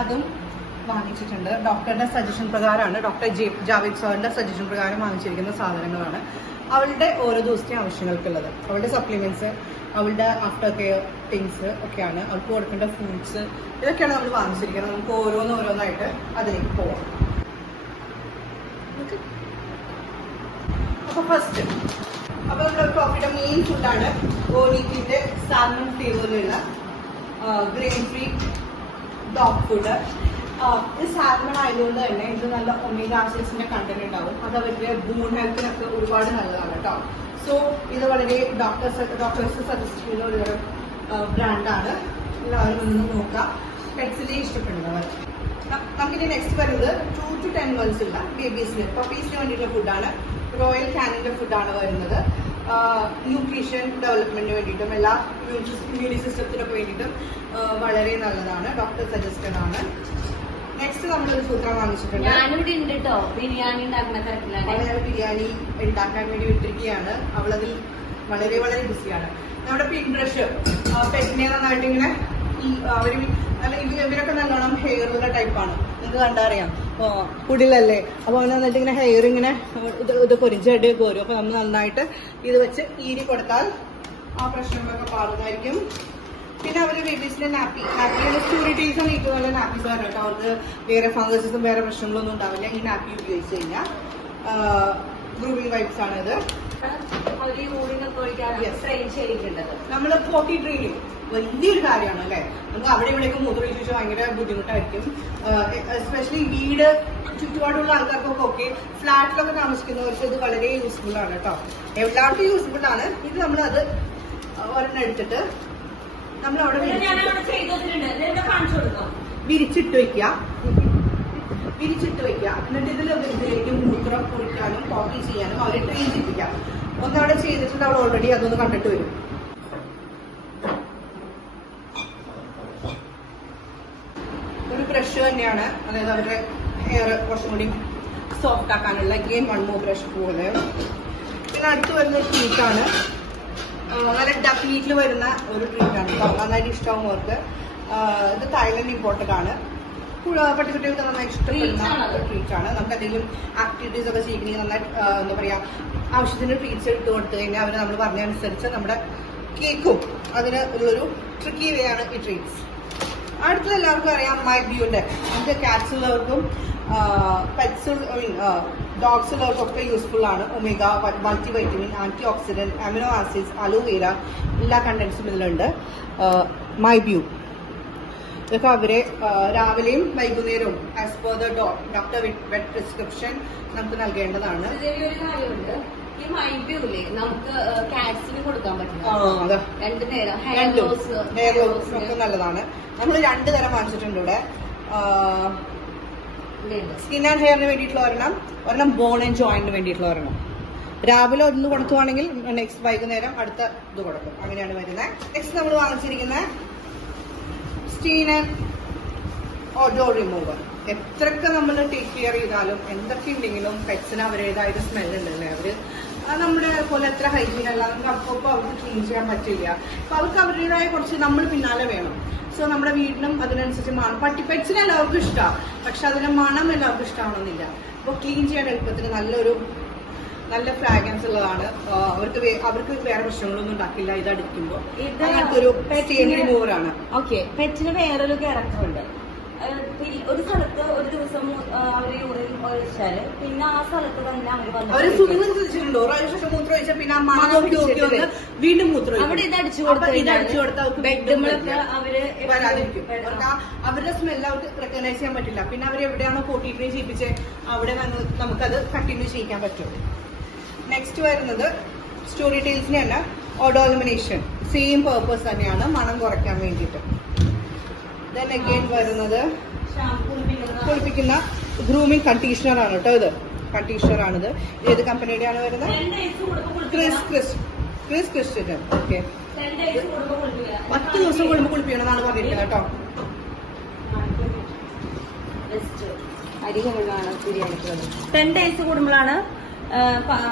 അതും വാങ്ങിച്ചിട്ടുണ്ട്. ഡോക്ടറുടെ സജഷൻ പ്രകാരമാണ്, ഡോക്ടർ ജാവേദ് സാറിന്റെ സജഷൻ പ്രകാരം വാങ്ങിച്ചിരിക്കുന്ന സാധനങ്ങളാണ്. അവളുടെ ഓരോ ദിവസത്തെ ആവശ്യങ്ങൾക്കുള്ളത്, അവളുടെ സപ്ലിമെന്റ്സ്, അവളുടെ ആഫ്റ്റർ കെയർ തിങ്സ് ഒക്കെയാണ്, അവൾക്ക് കൊടുക്കേണ്ട ഫ്രൂട്ട്സ്, ഇതൊക്കെയാണ് നമ്മൾ വാങ്ങിച്ചിരിക്കുന്നത്. നമുക്ക് ഓരോന്നായിട്ട് അതിലേക്ക് പോവാം. അപ്പൊ ഫസ്റ്റ് നമ്മുടെ കോഫിയുടെ മെയിൻ ഫുഡാണ് ഓണീറ്റിന്റെ സാൽമൺ ഫ്ലേവറിലുള്ള ഗ്രെയിൻ ഫ്രീ ഡോഗ് ഫുഡ്. ഇത് സാൽമൺ ആയതുകൊണ്ട് തന്നെ ഇത് നല്ല ഒമേഗ ആസിഡ്സിന്റെ കണ്ടന്റ് ഉണ്ടാവും. അത് അവരുടെ ബോൺ ഹെൽത്തിനൊക്കെ ഒരുപാട് നല്ലതാണ് കേട്ടോ. സോ ഇത് വളരെ ഡോക്ടേഴ്സ് സജസ്റ്റ് ചെയ്യുന്ന ഒരു ബ്രാൻഡാണ്. എല്ലാവരും ഒന്ന് നോക്കാം, പെറ്റ്സിനെ ഇഷ്ടപ്പെടുന്നവർ. നമുക്കിനി നെക്സ്റ്റ് വരുന്നത് 2 to 10 months ഉള്ള ബേബീസിന് പപ്പീസിന് വേണ്ടിയിട്ടുള്ള ഫുഡാണ്. റോയൽ കാനിന്റെ ഫുഡാണ് വരുന്നത്. ന്യൂട്രീഷൻ ഡെവലപ്മെന്റിന് വേണ്ടിയിട്ടും എല്ലാ ഇമ്മ്യൂണി സിസ്റ്റത്തിനൊക്കെ വേണ്ടിയിട്ടും വളരെ നല്ലതാണ്. ഡോക്ടർ സജസ്റ്റഡ് ആണ്. നെക്സ്റ്റ് നമ്മളൊരു സൂത്രം വാങ്ങിച്ചിട്ടുണ്ട്. ഞാനിവിടെ ഉണ്ട് കേട്ടോ, ബിരിയാണി ഉണ്ടാക്കുന്ന തിരക്കിലാണ്. ബിരിയാണി ഉണ്ടാക്കാൻ വേണ്ടി വിട്ടിരിക്കുകയാണ്. അവളതിൽ വളരെ വളരെ ബിസിയാണ്. നമ്മുടെ പിൻബ്രഷ് പെറ്റിനെ നന്നായിട്ട് ഇങ്ങനെ ഇവരൊക്കെ നല്ലോണം ഹെയറുള്ള ടൈപ്പാണ്, നിങ്ങൾക്ക് കണ്ടറിയാം. കുടിലല്ലേ, അപ്പൊ അവന് നന്നായിട്ട് ഇങ്ങനെ ഹെയർ ഇങ്ങനെ ഇത് പൊരിച്ചടി കോരും. അപ്പൊ നമ്മൾ നന്നായിട്ട് ഇത് വെച്ച് ഈരി കൊടുത്താൽ ആ പ്രശ്നങ്ങളൊക്കെ പാടുന്നതായിരിക്കും. പിന്നെ അവര് ബേബീസിന്റെ നാപ്പിയുടെ സ്റ്റൂറിറ്റീസ് ആണ് ഏറ്റവും നല്ല നാപ്പീസ് ആണ് കേട്ടോ. അവർക്ക് വേറെ ഫംഗസസും വേറെ പ്രശ്നങ്ങളൊന്നും ഉണ്ടാവില്ല ഈ നാപ്പി ഉപയോഗിച്ച് കഴിഞ്ഞാൽ. ഗ്രൂമിംഗ് വൈബ്സ് ആണ് ഇത്. നമ്മള് പോട്ടി ട്രെയിനിങ് വലിയൊരു കാര്യമാണ് അല്ലെ. നമുക്ക് അവിടെ ഇവിടെയൊക്കെ മൂത്രമൊഴിച്ച് ഭയങ്കര ബുദ്ധിമുട്ടായിരിക്കും. എസ്പെഷ്യലി വീട് ചുറ്റുപാടുള്ള ആൾക്കാർക്കൊക്കെ ഓക്കെ, ഫ്ലാറ്റിലൊക്കെ താമസിക്കുന്നവർക്ക് ഇത് വളരെ യൂസ്ഫുൾ ആണ് കേട്ടോ. എല്ലാവർക്കും യൂസ്ഫുൾ ആണ്. ഇത് നമ്മളത് ഒരെണ്ണം എടുത്തിട്ട് നമ്മൾ അവിടെ വിരിച്ചിട്ട് വെക്കുക. എന്നിട്ട് ഇതിലേക്ക് മൂത്രം കുടിക്കാനും കോപ്പി ചെയ്യാനും അവരെ ട്രെയിൻ ചെയ്യിപ്പിക്കാം. ഒന്നവിടെ ചെയ്തിട്ടുണ്ട്, അവിടെ ഓൾറെഡി അതൊന്ന് കണ്ടിട്ട് വരും. ഒരു ബ്രഷ് തന്നെയാണ്, അതായത് അവരുടെ ഹെയർ കുറച്ചും കൂടി സോഫ്റ്റ് ആക്കാനുള്ള ഗെയിം 1 more ബ്രഷ് പോലെ. പിന്നെ അടുത്ത് വരുന്ന ട്രീറ്റാണ്, നല്ല ഡഫ്നീറ്റിൽ വരുന്ന ഒരു ട്രീറ്റാണ്. നന്നായിട്ട് ഇഷ്ടമാവും അവർക്ക്. ഇത് തായ്ലൻഡ് ഇമ്പോർട്ടഡ് ആണ്. പട്ടിക്കുട്ടികൾക്ക് നന്നായി ഇഷ്ടപ്പെടുന്ന ട്രീറ്റാണ്. നമുക്ക് എന്തെങ്കിലും ആക്ടിവിറ്റീസ് ഒക്കെ ചെയ്യണമെങ്കിൽ നന്നായിട്ട് എന്താ പറയാ ആവശ്യത്തിന് ട്രീറ്റ്സ് ഇട്ട് കൊടുത്തു കഴിഞ്ഞാൽ അവർ നമ്മൾ പറഞ്ഞതനുസരിച്ച് നമ്മുടെ കേക്കും അതിന് ഒരു ട്രിക്കി വേ ആണ് ഈ ട്രീറ്റ്സ്. അടുത്തത് എല്ലാവർക്കും അറിയാം മൈബ്യൂന്റെ. നമുക്ക് കാറ്റ്സ് ഉള്ളവർക്കും പെറ്റ്സ് ഡോഗ്സ് ഉള്ളവർക്കും ഒക്കെ യൂസ്ഫുൾ ആണ്. Omega multivitamin, antioxidant, amino acids, aloe vera എല്ലാ കണ്ടന്റ്സും ഇതിലുണ്ട്. മൈബ്യൂ ഇതൊക്കെ അവരെ രാവിലെയും വൈകുന്നേരവും as per the doctor vet prescription നമുക്ക് നൽകേണ്ടതാണ്. ഈ മൈബ്യൂല്ലേ നമുക്ക് കാറ്റ്സിന് കൊടുക്കാൻ പറ്റില്ല. 2 നേരം ഹെയർ ലോസ് ഒക്കെ നല്ലതാണ്. നമ്മൾ 2 തരം വാങ്ങിച്ചിട്ടുണ്ട് ഇവിടെ. സ്കിൻ ആൻഡ് ഹെയറിന് വേണ്ടിയിട്ടുള്ള ഒരെണ്ണം ബോൺ ആൻഡ് ജോയിന്റിന് വേണ്ടിയിട്ടുള്ള ഒരെണ്ണം. രാവിലെ ഒന്ന് കൊടുക്കുവാണെങ്കിൽ നെക്സ്റ്റ് വൈകുന്നേരം അടുത്ത ഇത് കൊടുക്കും. അങ്ങനെയാണ് വരുന്നത്. നെക്സ്റ്റ് നമ്മൾ വാങ്ങിച്ചിരിക്കുന്ന സ്റ്റീൻ ആൻഡ് ഓഡോർ റിമൂവർ. എത്രയൊക്കെ നമ്മൾ ടേക്ക് കെയർ ചെയ്താലും എന്തൊക്കെ ഉണ്ടെങ്കിലും പെറ്റ്സിന് അവരുടേതായിട്ട് സ്മെല്ലുണ്ടല്ലേ. അവര് നമ്മുടെ പോലെ എത്ര ഹൈജീൻ അല്ല, നമുക്ക് അപ്പോൾ അവർക്ക് ക്ലീൻ ചെയ്യാൻ പറ്റില്ല. അപ്പൊ അവർക്ക് അവരുടേതായ കുറച്ച് നമ്മൾ പിന്നാലെ വേണം. സോ നമ്മുടെ വീടിനും അതിനനുസരിച്ച് മണം. പെറ്റ്സിന് എല്ലാവർക്കും ഇഷ്ടമാണ്, പക്ഷെ അതിന്റെ മണം എല്ലാവർക്കും ഇഷ്ടമാണെന്നില്ല. അപ്പോൾ ക്ലീൻ ചെയ്യാൻ എളുപ്പത്തിന് നല്ല ഫ്രാഗ്രൻസ് ഉള്ളതാണ്. അവർക്ക് വേറെ പ്രശ്നങ്ങളൊന്നും ഉണ്ടാക്കില്ല ഇത് അടിക്കുമ്പോൾ. അങ്ങനത്തെ ഒരു സ്റ്റീൻ റിമൂവർ ആണ്. ഓക്കെ, പെറ്റിന് വേറൊരു ക്യാരക്ടർ ഉണ്ട്. ഒരു സ്ഥലത്ത് ഒരു ദിവസം അവര് യൂറിൻ ഒഴിച്ചാല് പിന്നെ ആ സ്ഥലത്ത് തന്നെ അവര് ശ്രദ്ധിച്ചിട്ടുണ്ടോ? ഒരാഴ്ച മൂത്രം ഒഴിച്ചാൽ പിന്നെ ആ മണം നോക്കി വീണ്ടും മൂത്രം അവിടെ ഇത് അടിച്ചു കൊടുത്താൽ ബെഡുകളൊക്കെ അവര് വരാതിരിക്കും. അവരുടെ സ്മെല്ല് അവർക്ക് റെക്കഗ്നൈസ് ചെയ്യാൻ പറ്റില്ല. പിന്നെ അവർ എവിടെയാണോ പോട്ടി ട്രെയിൻ ചെയ്യിപ്പിച്ച് അവിടെ നമുക്കത് കണ്ടിന്യൂ ചെയ്യിക്കാൻ പറ്റും. നെക്സ്റ്റ് വരുന്നത് സ്റ്റോറി ടെയിൽസിന് തന്നെ ഓഡോ എലിമിനേഷൻ. സെയിം പേർപ്പസ് തന്നെയാണ്, മണം കുറയ്ക്കാൻ വേണ്ടിയിട്ട്. ദെൻ അഗെയിൻ വരുന്നത് കുളിപ്പിക്കുന്ന ഗ്രൂമിംഗ് കണ്ടീഷണർ ആണ് കേട്ടോ. ഇത് കണ്ടീഷണർ ആണിത്. ഏത് കമ്പനിയുടെ ആണ് വരുന്നത്? ക്രിസ്റ്റിന്റെ. ഓക്കെ, 10 ദിവസം കൂടുമ്പോൾ കുളിപ്പിക്കണമെന്നാണ് പറഞ്ഞിരിക്കുന്നത് കേട്ടോ. അരി കൊണ്ടാണ് ബിരിയാണിക്ക് 10 days കൂടുമ്പോഴാണ്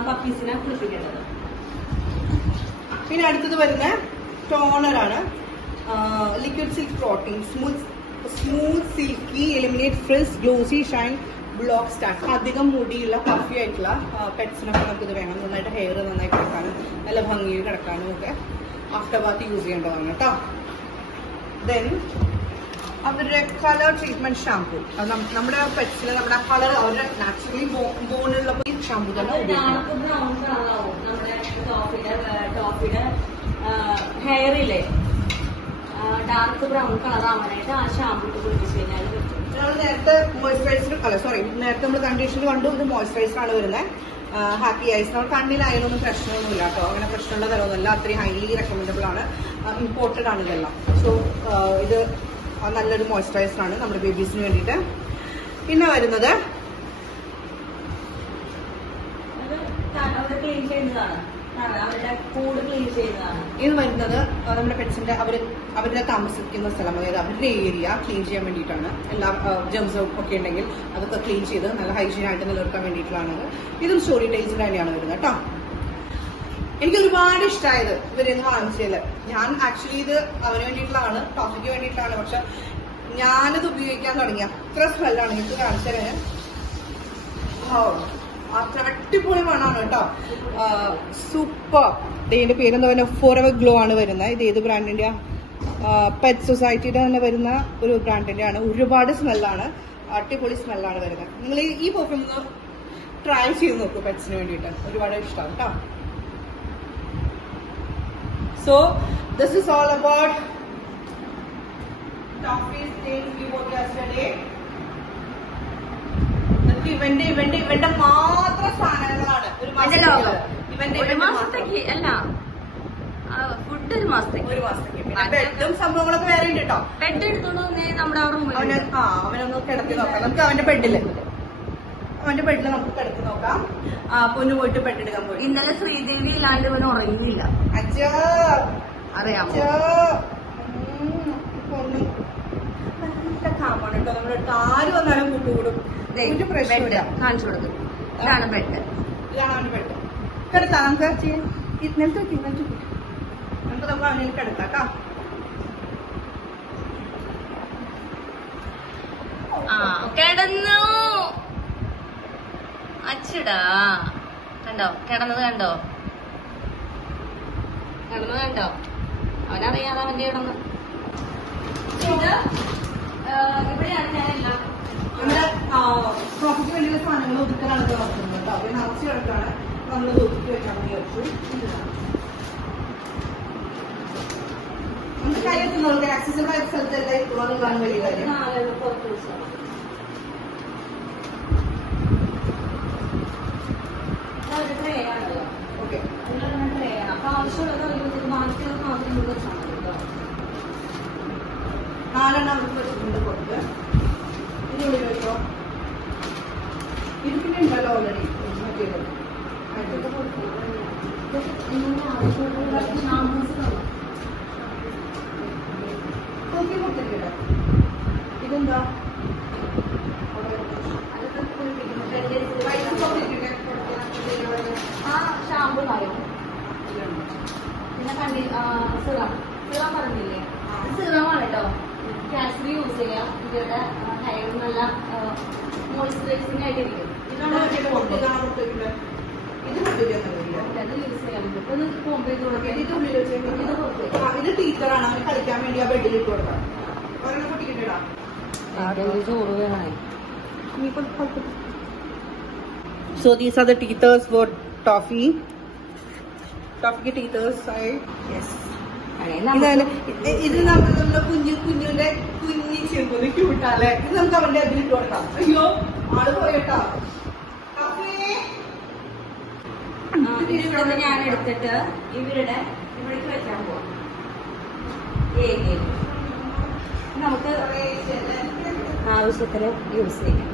പപ്പീസിനെ കുളിപ്പിക്കേണ്ടത്. പിന്നെ അടുത്തത് വരുന്ന ടോണറാണ്. Liquid silk protein smooth silky eliminate frizz glossy shine block start. അധികം മുടിയുള്ള പഫി ആയിട്ടുള്ള പെറ്റ്സിനൊക്കെ നമുക്കിത് വേണം. നന്നായിട്ട് ഹെയർ നന്നായി കിടക്കാനും നല്ല ഭംഗിയിൽ കിടക്കാനും ഒക്കെ ആഫ്റ്റർ ബാത്ത് യൂസ് ചെയ്യേണ്ടതാണ് കേട്ടോ. ദെൻ അവരുടെ കളർ ട്രീറ്റ്മെന്റ് ഷാംപൂ. അത് നമ്മുടെ പെറ്റ്സിന് നമ്മുടെ കളർ അവരുടെ നാച്ചുറലി ബോണുള്ള ഷാംപൂ തന്നെ ഉപയോഗിക്കണം. ഡാർക്ക് ബ്രൗൺ കളറാവും നമ്മുടെ ടോഫിയുടെ ഹെയറിലെ ഡാർക്ക് ബ്രൗൺ കളറാവാനായിട്ട് ആ ഷാമ്പൂ കുളിപ്പിച്ച് കഴിഞ്ഞാൽ പറ്റും. നമ്മൾ നേരത്തെ നേരത്തെ നമ്മൾ കണ്ടീഷണർ കണ്ടു. ഇത് മോയ്സ്ചറൈസർ ആണ് വരുന്നത്. Happy eyes. നമ്മൾ കണ്ണിനായാലൊന്നും പ്രശ്നമൊന്നുമില്ല കേട്ടോ. അങ്ങനെ പ്രശ്നമുള്ള തരമൊന്നുമല്ല. അത്രയും ഹൈലി റെക്കമെൻഡബിൾ ആണ്. ഇമ്പോർട്ടഡ് ആണ് ഇതെല്ലാം. സോ ഇത് നല്ലൊരു മോയ്സ്ചറൈസർ ആണ് നമ്മുടെ ബേബീസിന് വേണ്ടിയിട്ട്. പിന്നെ വരുന്നത് ക്ലീൻ ചെയ്യുന്നതാണ്. അവരുടെ കൂട് ക്ലീൻ ചെയ്യുന്നതാണ്. ഇത് വരുന്നത് നമ്മുടെ പെറ്റ്സിന്റെ അവരുടെ താമസിക്കുന്ന സ്ഥലം, അതായത് അവരുടെ ഏരിയ ക്ലീൻ ചെയ്യാൻ വേണ്ടിയിട്ടാണ്. എല്ലാ ജംസ് ഒക്കെ ഉണ്ടെങ്കിൽ അതൊക്കെ ക്ലീൻ ചെയ്ത് നല്ല ഹൈജീൻ ആയിട്ട് നിലനിർത്താൻ വേണ്ടിയിട്ടുള്ളതാണ്. ഇതും സ്റ്റോറി ടൈൽസിന്റെ തന്നെയാണ് വരുന്നത് കേട്ടോ. എനിക്ക് ഒരുപാട് ഇഷ്ടമായത് ഇവരെന്ന് വാങ്ങിച്ചതില്. ഞാൻ ആക്ച്വലി ഇത് അവന് വേണ്ടിയിട്ടുള്ളതാണ്, ടോഫിക്ക് വേണ്ടിയിട്ടുള്ളതാണ്. പക്ഷെ ഞാനിത് ഉപയോഗിക്കാൻ തുടങ്ങി. അത്ര സ്മെല്ലാണ്. എനിക്ക് കാണിച്ചു തരാൻ. അത്ര അടിപൊളി മണമാണ് കേട്ടോ. സൂപ്പർ. ഇതിന്റെ പേരെന്താ പറയുക, ഫോറെവർ ഗ്ലോ ആണ് വരുന്നത്. ഇത് ഏത് ബ്രാൻഡിന്റെ? പെറ്റ് സൊസൈറ്റിയുടെ തന്നെ വരുന്ന ഒരു ബ്രാൻഡിന്റെ ആണ്. ഒരുപാട് സ്മെല്ലാണ്. അടിപൊളി സ്മെല്ലാണ് വരുന്നത്. നിങ്ങൾ ഈ പെർഫ്യൂം ഒന്ന് ട്രൈ ചെയ്ത് നോക്കൂ പെറ്റ്സിന് വേണ്ടിയിട്ട്. ഒരുപാട് ഇഷ്ടമാണ് കേട്ടോ. So this is all about Toffee's things we bought yesterday. ഇവന്റെ മാത്രം സാധനങ്ങളാണ്. ഒരു മാസത്തേക്ക് അല്ല, ഫുഡ് ഒരു മാസത്തേക്ക്. ബെഡും സംഭവങ്ങളൊക്കെ വേറെ ഉണ്ട് കേട്ടോ. ബെഡ് എടുത്തോണ്ട് വന്നേ നമ്മുടെ അവനൊന്ന് കിടത്തി നോക്കാം. നമുക്ക് അവന്റെ ബെഡില് നമുക്ക് കിടത്തി നോക്കാം. പൊന്നു പോയിട്ട് ബെഡ് എടുക്കാൻ പോയി. ഇന്നലെ ശ്രീദേവി ഇല്ലാണ്ട് ഇവന് ഉറങ്ങിയില്ല. അച്ഛാ അറിയാമോ? പൊന്നു നല്ല കാമാണ് കേട്ടോ. നമ്മുടെ അടുത്ത് ആര് വന്നാലും കൂട്ടുകൂടും. കാണിച്ചു കൊടുക്കും. ഇതാണ് ബെഡ്. ഇതാണ് അവന്റെ ബെഡ്. കിടത്താം നമുക്ക്. നിലത്ത് നമുക്ക് അവനെ കിടത്താം കേട്ടോ. കിടന്നു അച്ചടാ. കണ്ടോ കിടന്നത്? കണ്ടോ അവനറിയാതെ അവന്റെ കിടന്ന്. ഇത് ഇവിടെയാണ് ഞാനെല്ലാം നമ്മുടെ ടോപ്പിക്ക് വേണ്ടിയുള്ള സാധനങ്ങൾ ഒതുക്കലാണ് നോക്കുന്നത് കേട്ടോ. അപ്പൊ നിറച്ച് കിടക്കാണ്. നമ്മൾ ഒതുക്കി വെക്കാൻ വേണ്ടി വെച്ചു. നമുക്ക് കാര്യത്തിൽ ആക്സസബിൾ ആയ സ്ഥലത്തെല്ലാം ഇട്ടുള്ളതാണ് വലിയ കാര്യം. പുറത്ത് വെച്ചാൽ ട്രേ ആണല്ലോ. ഓക്കെ, ട്രേ ആണ്. അപ്പൊ ആവശ്യമുള്ളത് ബാക്കിയുള്ളത് മാത്രം ഇവിടെ വെച്ചാൽ മതി കേട്ടോ. 4 നമുക്ക് വെച്ചിട്ടുണ്ട് പുറത്ത്. ഇതിനുള്ളിൽ വെച്ചോ. ഇത് പിന്നെ ഉണ്ടല്ലോ ഓൾറെഡി. ഇതെന്താ? ഷാമ്പു പറയും. പിന്നെ സിറം പറഞ്ഞില്ലേ? സിറമാണ് കേട്ടോ. കാശ്മീർ യൂസ് ചെയ്യാം. ഇവരുടെ ഹെയർ നല്ല മോയ്സ്ചറൈസിംഗ് ആയിട്ടിരിക്കും. ഇത് യൂസ് ചെയ്യാൻ പറ്റും. ഇത് കോമ്പ് ചെയ്ത് കൊടുക്കാം. ഇത് ടീച്ചറാണ്. അവന് കളിക്കാൻ വേണ്ടി ആ ബെഡിൽ ഇട്ട് കൊടുക്കാം. ഒരെണ്ണം കുട്ടിക്കിട്ടാ. ചോറ് വേണേ. So these are the teethers for Toffee. Toffee teethers side. Yes. ഇതാണ്. ഇത് നമ്മുടെ കുഞ്ഞിന്റെ ചെറുത് ക്യൂട്ടാല്ലേ. ഇത് നമുക്ക് അവന്റെ അതിൽ ഇട്ട് കൊടുക്കാം. അയ്യോ ആള് പോയിട്ടോ. ഇവിടെ ഞാൻ എടുത്തിട്ട് ഇവരുടെ ഇവിടേക്ക് വെക്കാൻ പോവാം. നമുക്ക് ആവശ്യത്തിന് യൂസ് ചെയ്യാം.